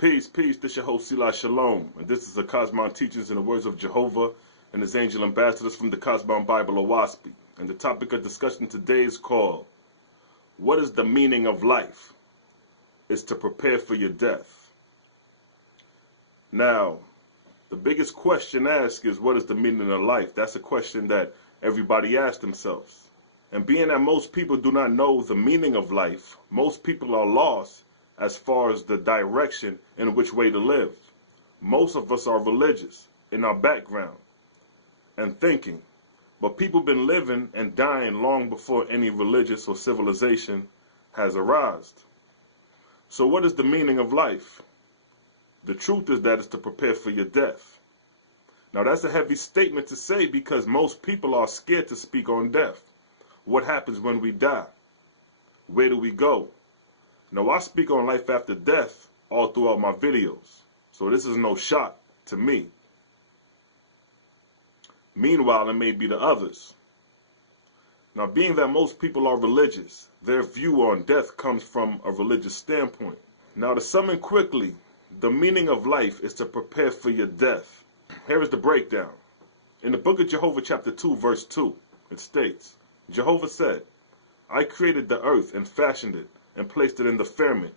Peace, peace. This your host, Selah-Shalom. And this is the Cosmon Teachings in the Words of Jehovah and his angel ambassadors from the Cosmon Bible, OAHSPE. And the topic of discussion today is called, what is the meaning of life? It's to prepare for your death. Now, the biggest question asked is, what is the meaning of life? That's a question that everybody asks themselves. And being that most people do not know the meaning of life, most people are lost as far as the direction in which way to live. Most of us are religious in our background and thinking, but people been living and dying long before any religious or civilization has arisen. So what is the meaning of life? The truth is that it's to prepare for your death. Now that's a heavy statement to say because most people are scared to speak on death. What happens when we die? Where do we go? Now, I speak on life after death all throughout my videos, so this is no shock to me. Meanwhile, it may be to others. Now, being that most people are religious, their view on death comes from a religious standpoint. Now, to sum it quickly, the meaning of life is to prepare for your death. Here is the breakdown. In the book of Jehovah, chapter 2, verse 2, it states, Jehovah said, I created the earth and fashioned it, and placed it in the firmament,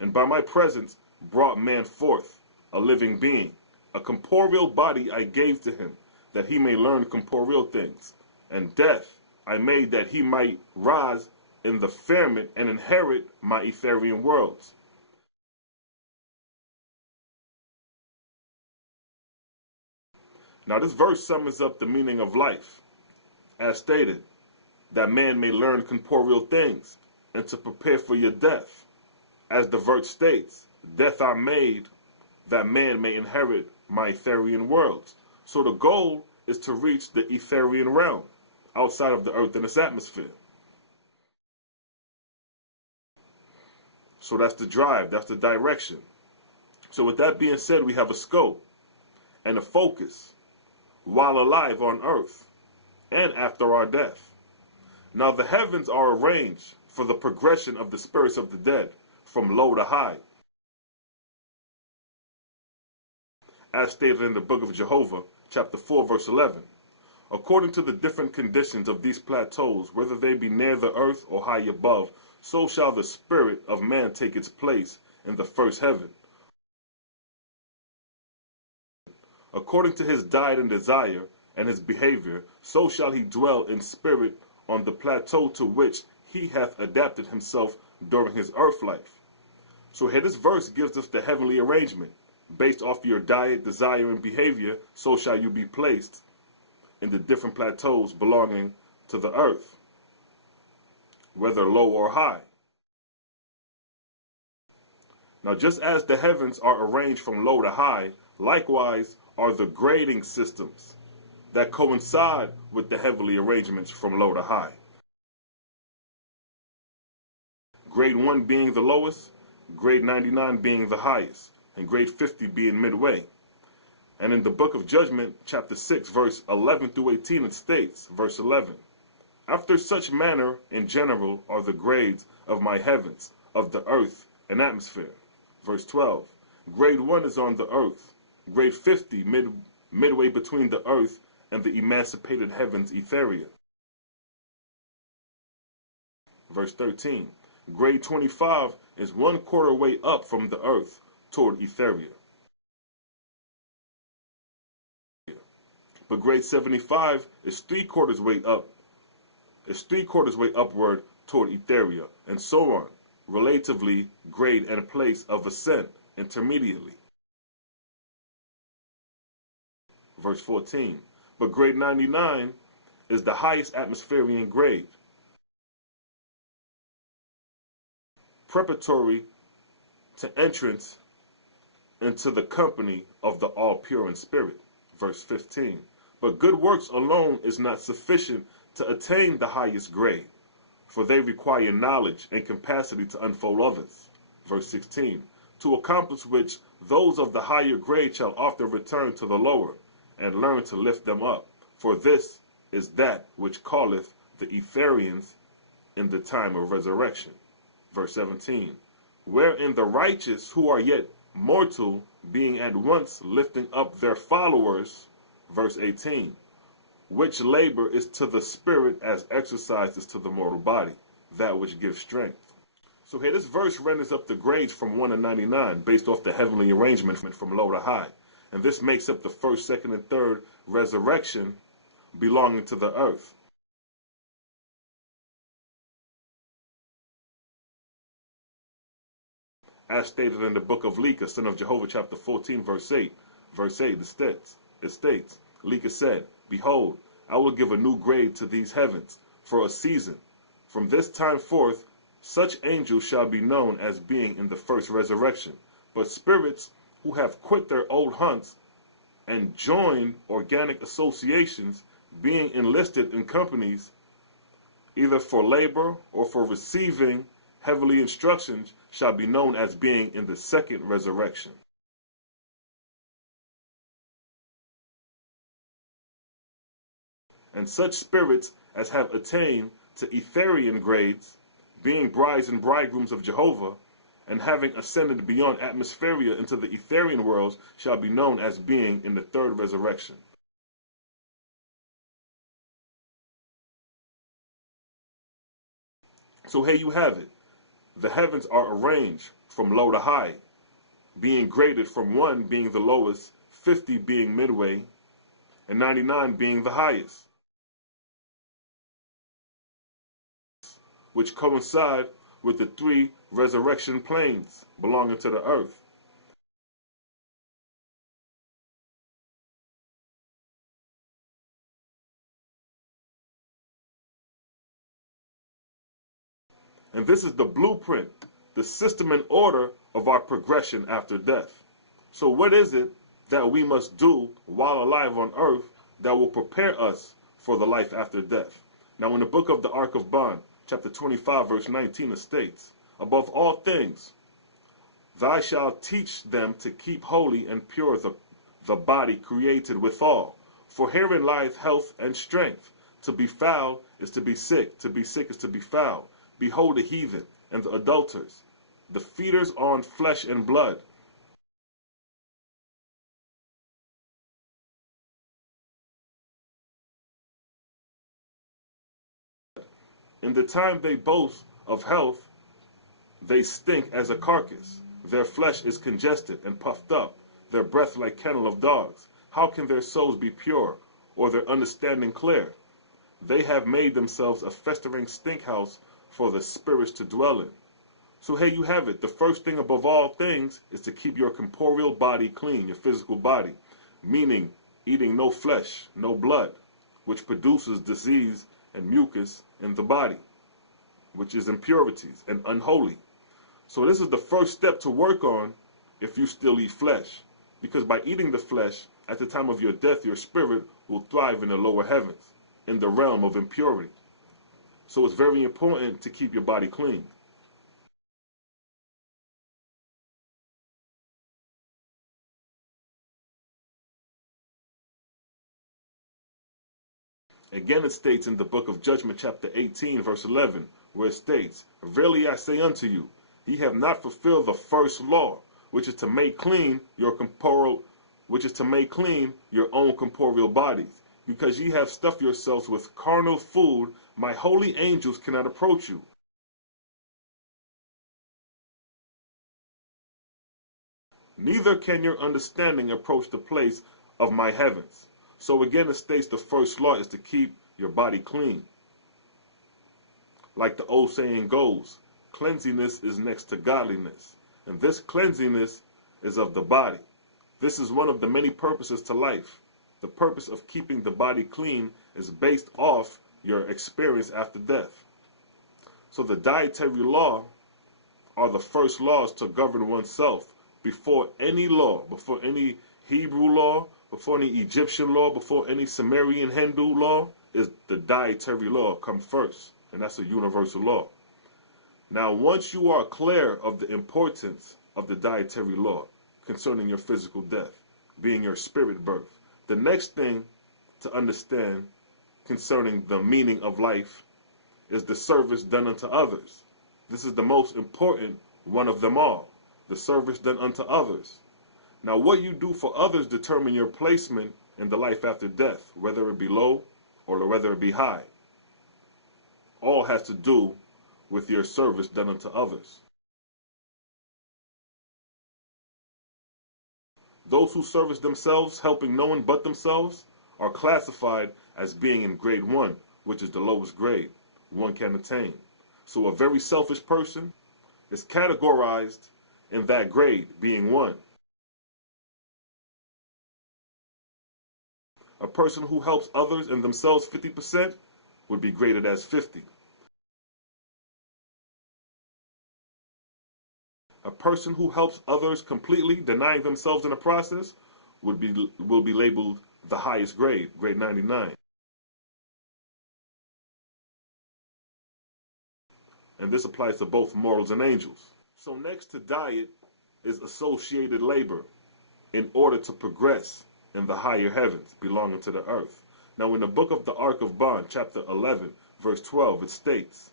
and by my presence brought man forth, a living being. A corporeal body I gave to him, that he may learn corporeal things. And death I made that he might rise in the firmament and inherit my Etherian worlds. Now this verse sums up the meaning of life, as stated, that man may learn corporeal things, and to prepare for your death. As the verse states, death I made that man may inherit my Etherian worlds. So the goal is to reach the Etherian realm, outside of the earth and its atmosphere. So that's the drive, that's the direction. So with that being said, we have a scope and a focus while alive on earth and after our death. Now the heavens are arranged for the progression of the spirits of the dead, from low to high. As stated in the book of Jehovah, chapter 4, verse 11. According to the different conditions of these plateaus, whether they be near the earth or high above, so shall the spirit of man take its place in the first heaven. According to his diet and desire and his behavior, so shall he dwell in spirit on the plateau to which he hath adapted himself during his earth life. So here this verse gives us the heavenly arrangement. Based off your diet, desire, and behavior, so shall you be placed in the different plateaus belonging to the earth, whether low or high. Now just as the heavens are arranged from low to high, likewise are the grading systems that coincide with the heavenly arrangements from low to high. Grade 1 being the lowest, grade 99 being the highest, and grade 50 being midway. And in the book of Judgment, chapter 6, verse 11 through 18, it states, verse 11, After such manner in general are the grades of my heavens, of the earth and atmosphere. Verse 12, grade 1 is on the earth, grade 50 midway between the earth and the emancipated heavens Etheria. Verse 13, grade 25 is 1/4 way up from the earth toward Etheria. But grade 75 is 3/4 way up, upward toward Etheria, and so on, relatively grade and place of ascent intermediately. Verse 14, but grade 99 is the highest atmospheric grade, preparatory to entrance into the company of the all pure in spirit. Verse 15, but good works alone is not sufficient to attain the highest grade, for they require knowledge and capacity to unfold others. Verse 16, to accomplish which those of the higher grade shall often return to the lower, and learn to lift them up. For this is that which calleth the Etherians in the time of resurrection. Verse 17, wherein the righteous who are yet mortal, being at once lifting up their followers, verse 18, which labor is to the spirit as exercise is to the mortal body, that which gives strength. So here this verse renders up the grades from 1 to 99 based off the heavenly arrangement from low to high. And this makes up the first, second, and third resurrection belonging to the earth. As stated in the book of Leah, son of Jehovah, chapter 14, verse 8. Verse 8, it states, Leah said, Behold, I will give a new grade to these heavens for a season. From this time forth, such angels shall be known as being in the first resurrection. But spirits who have quit their old hunts and joined organic associations, being enlisted in companies, either for labor or for receiving heavenly instructions, shall be known as being in the second resurrection. And such spirits as have attained to Etherian grades, being brides and bridegrooms of Jehovah, and having ascended beyond atmospheria into the Etherian worlds, shall be known as being in the third resurrection. So here you have it. The heavens are arranged from low to high, being graded from 1 being the lowest, 50 being midway, and 99 being the highest, which coincide with the 3 resurrection planes belonging to the earth. And this is the blueprint, the system and order of our progression after death. So what is it that we must do while alive on earth that will prepare us for the life after death? Now in the book of the Ark of Bond, chapter 25, verse 19, it states, Above all things, thou shalt teach them to keep holy and pure the body created withal. For herein lieth health and strength. To be foul is to be sick is to be foul. Behold the heathen and the adulterers, the feeders on flesh and blood. In the time they boast of health, they stink as a carcass. Their flesh is congested and puffed up, their breath like kennel of dogs. How can their souls be pure, or their understanding clear? They have made themselves a festering stink house for the spirits to dwell in. So here you have it. The first thing above all things is to keep your corporeal body clean, your physical body, meaning eating no flesh, no blood, which produces disease and mucus in the body, which is impurities and unholy. So this is the first step to work on if you still eat flesh. Because by eating the flesh, at the time of your death, your spirit will thrive in the lower heavens, in the realm of impurity. So it's very important to keep your body clean. Again it states in the book of Judgment, chapter 18, verse 11, where it states, Verily I say unto you, ye have not fulfilled the first law, which is to make clean your own corporeal bodies. Because ye have stuffed yourselves with carnal food, my holy angels cannot approach you. Neither can your understanding approach the place of my heavens. So again it states the first law is to keep your body clean. Like the old saying goes, cleanliness is next to godliness. And this cleanliness is of the body. This is one of the many purposes to life. The purpose of keeping the body clean is based off your experience after death. So the dietary law are the first laws to govern oneself before any law, before any Hebrew law, before any Egyptian law, before any Sumerian Hindu law, is the dietary law come first. And that's a universal law. Now, once you are clear of the importance of the dietary law concerning your physical death, being your spirit birth, the next thing to understand concerning the meaning of life is the service done unto others. This is the most important one of them all. the service done unto others. Now what you do for others determine your placement in the life after death, whether it be low or whether it be high. All has to do with your service done unto others. Those who service themselves, helping no one but themselves, are classified as being in grade 1, which is the lowest grade one can attain. So a very selfish person is categorized in that grade, being 1. A person who helps others and themselves 50% would be graded as 50. A person who helps others completely, denying themselves in the process, will be labeled the highest grade, grade 99. And this applies to both mortals and angels. So next to diet is associated labor in order to progress in the higher heavens belonging to the earth. Now in the book of the Ark of Bond, chapter 11, verse 12, it states,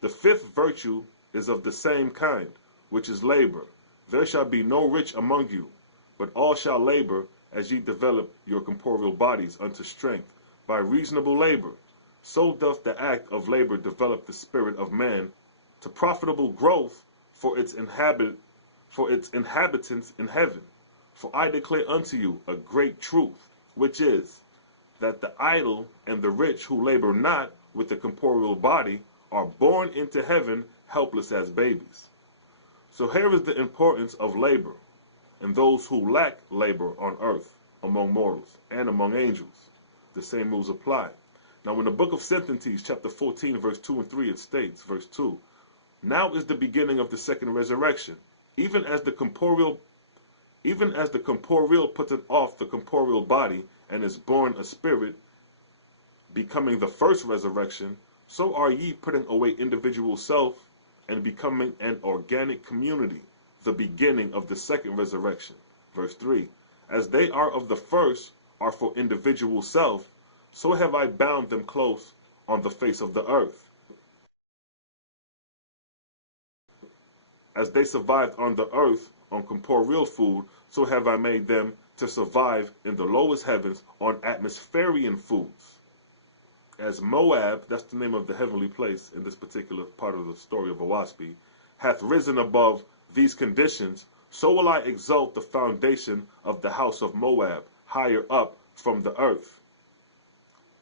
"The fifth virtue is of the same kind, which is labor. There shall be no rich among you, but all shall labor as ye develop your corporeal bodies unto strength by reasonable labor. So doth the act of labor develop the spirit of man to profitable growth for its inhabitants in heaven. For I declare unto you a great truth, which is, that the idle and the rich who labor not with the corporeal body are born into heaven helpless as babies." So here is the importance of labor, and those who lack labor on earth, among mortals and among angels. The same rules apply. Now in the book of Sentences, chapter 14, verse 2 and 3, it states, verse 2, "Now is the beginning of the second resurrection, even as the corporeal putteth off the corporeal body, and is born a spirit, becoming the first resurrection, so are ye putting away individual self, and becoming an organic community, the beginning of the second resurrection." Verse 3, "As they are of the first are for individual self, so have I bound them close on the face of the earth. As they survived on the earth on corporeal food, so have I made them to survive in the lowest heavens on atmospherian foods. As Moab," that's the name of the heavenly place in this particular part of the story of OAHSPE, "hath risen above these conditions, so will I exalt the foundation of the house of Moab higher up from the earth.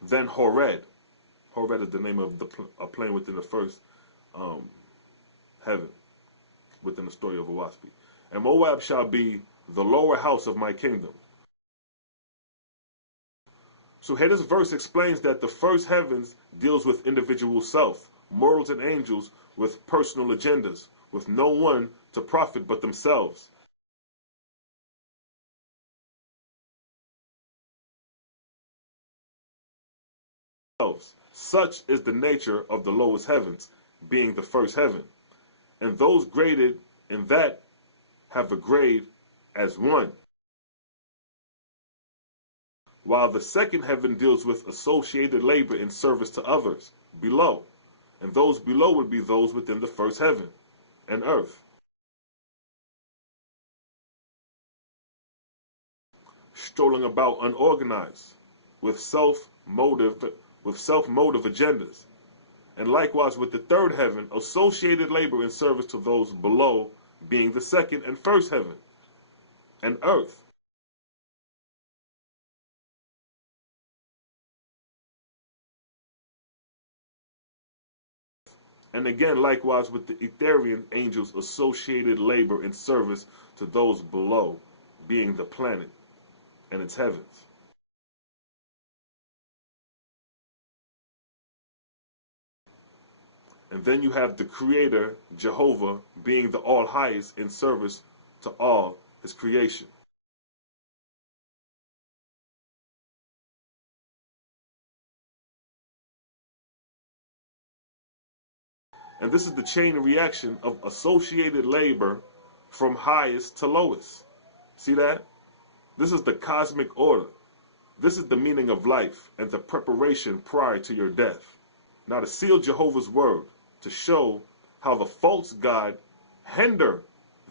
Then Hored," Hored is the name of a plane within the first heaven, within the story of OAHSPE, "and Moab shall be the lower house of my kingdom." So here this verse explains that the first heavens deals with individual self, mortals and angels with personal agendas, with no one to profit but themselves. Such is the nature of the lowest heavens, being the first heaven. And those graded in that have a grade as 1. While the second heaven deals with associated labor in service to others, below. And those below would be those within the first heaven and earth. Strolling about unorganized, with self-motive agendas. And likewise with the third heaven, associated labor in service to those below, being the second and first heaven and earth. And again, likewise with the Etherian angels, associated labor in service to those below, being the planet and its heavens. And then you have the Creator Jehovah, being the all-highest in service to all his creation. And this is the chain reaction of associated labor from highest to lowest. See that? This is the cosmic order. This is the meaning of life and the preparation prior to your death. Now to seal Jehovah's word, to show how the false god hinder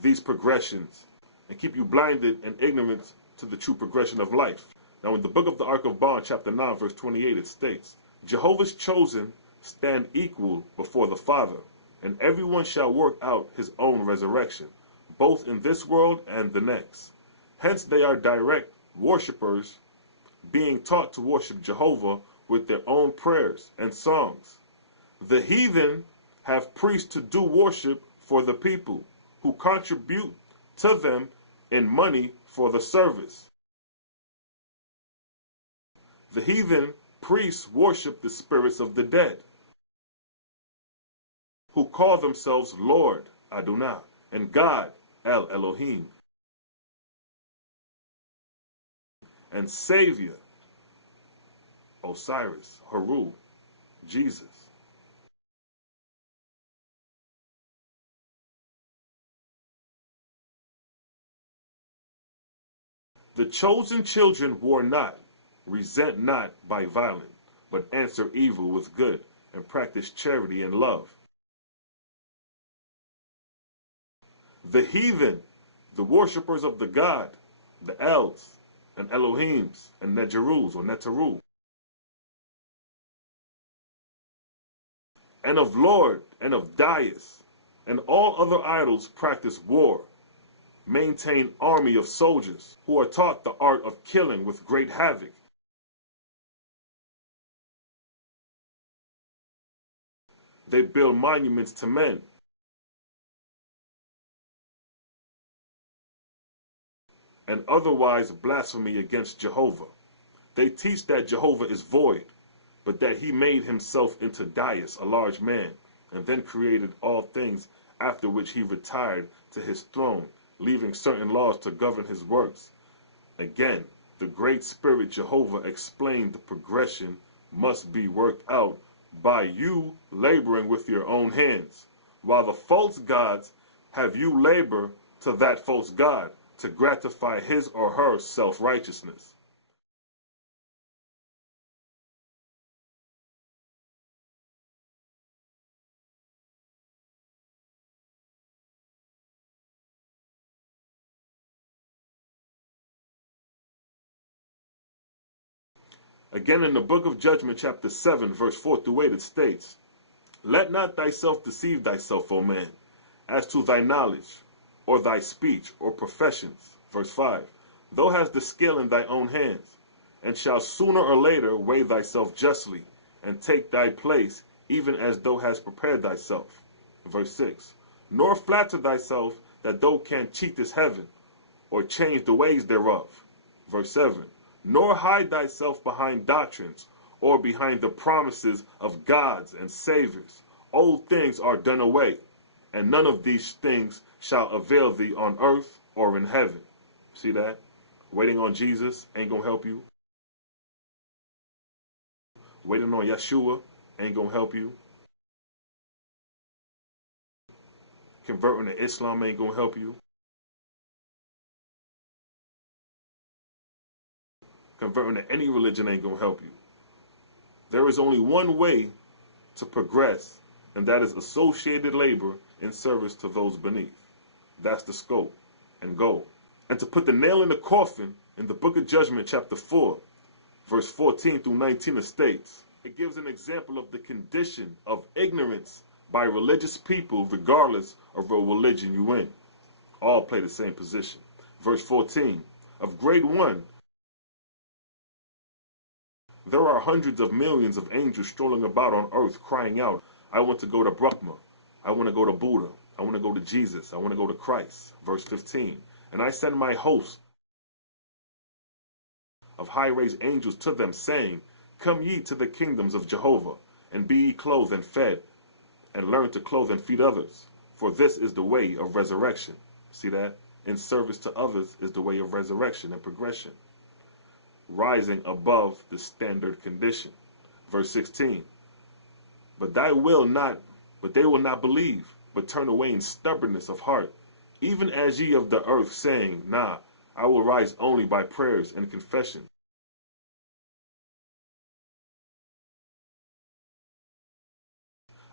these progressions and keep you blinded and ignorant to the true progression of life. Now in the book of the Ark of Bond, chapter 9, verse 28, it states, Jehovah's chosen stand equal before the Father, and everyone shall work out his own resurrection, both in this world and the next. Hence they are direct worshippers, being taught to worship Jehovah with their own prayers and songs. The heathen have priests to do worship for the people, who contribute to them in money for the service. The heathen priests worship the spirits of the dead, who call themselves Lord Adonai and God El Elohim and Savior Osiris, Haru, Jesus. The chosen children war not, resent not by violence, but answer evil with good, and practice charity and love. The heathen, the worshippers of the God, the Els, and Elohims, and Nejerus, or Netaru, and of Lord, and of Dias, and all other idols practice war, maintain army of soldiers, who are taught the art of killing with great havoc. They build monuments to men, and otherwise blasphemy against Jehovah. They teach that Jehovah is void, but that he made himself into Dias, a large man, and then created all things, after which he retired to his throne, leaving certain laws to govern his works. Again, the great spirit Jehovah explained the progression must be worked out by you laboring with your own hands, while the false gods have you labor to that false god to gratify his or her self-righteousness. Again, in the book of Judgment, chapter 7, verse 4 through 8, it states, Let not thyself deceive thyself, O man, as to thy knowledge, or thy speech, or professions. Verse 5, Thou hast the scale in thy own hands, and shalt sooner or later weigh thyself justly, and take thy place, even as thou hast prepared thyself. Verse 6, Nor flatter thyself that thou canst cheat this heaven, or change the ways thereof. Verse 7, Nor hide thyself behind doctrines, or behind the promises of gods and saviors. Old things are done away, and none of these things shall avail thee on earth or in heaven. See that? Waiting on Jesus ain't gonna help you. Waiting on Yeshua ain't gonna help you. Converting to Islam ain't gonna help you. Converting to any religion ain't gonna help you. There is only one way to progress, and that is associated labor in service to those beneath. That's the scope and goal. And to put the nail in the coffin, in the book of Judgment, chapter 4, verse 14 through 19, it states, it gives an example of the condition of ignorance by religious people, regardless of what religion you in. All play the same position. Verse 14, of grade 1, there are hundreds of millions of angels strolling about on earth crying out, I want to go to Brahma, I want to go to Buddha, I want to go to Jesus, I want to go to Christ. Verse 15, and I send my host of high-raised angels to them, saying, Come ye to the kingdoms of Jehovah, and be ye clothed and fed, and learn to clothe and feed others, for this is the way of resurrection. See that? In service to others is the way of resurrection and progression, rising above the standard condition. Verse 16, but they will not believe, but turn away in stubbornness of heart, even as ye of the earth, saying, Nah, I will rise only by prayers and confession.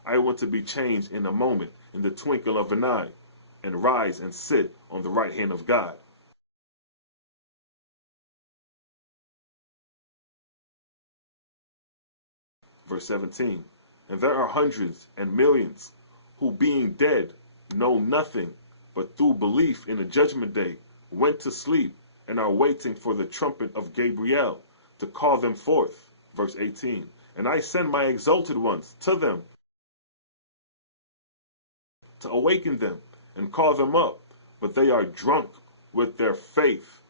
I want to be changed in a moment, in the twinkle of an eye. and rise and sit on the right hand of God. Verse 17, and there are hundreds and millions who, being dead, know nothing, but through belief in the judgment day went to sleep and are waiting for the trumpet of Gabriel to call them forth. Verse 18, and I send my exalted ones to them to awaken them and call them up, but they are drunk with their faith.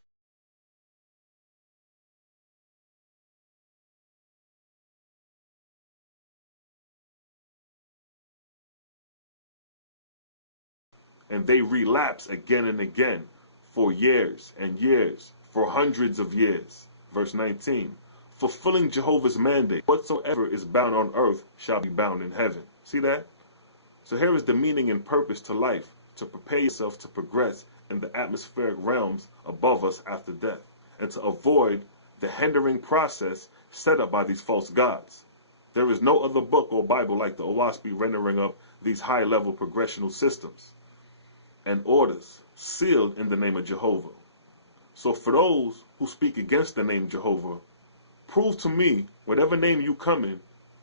And they relapse again and again for years and years, for hundreds of years. Verse 19, fulfilling Jehovah's mandate, whatsoever is bound on earth shall be bound in heaven. See that? So here is the meaning and purpose to life, to prepare yourself to progress in the atmospheric realms above us after death, and to avoid the hindering process set up by these false gods. There is no other book or Bible like the OAHSPE rendering up these high-level progressional systems and orders sealed in the name of Jehovah. So for those who speak against the name Jehovah, prove to me whatever name you come in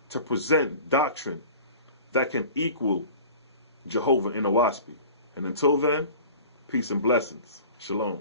to present doctrine that can equal Jehovah in OAHSPE. And until then, peace and blessings. Shalom.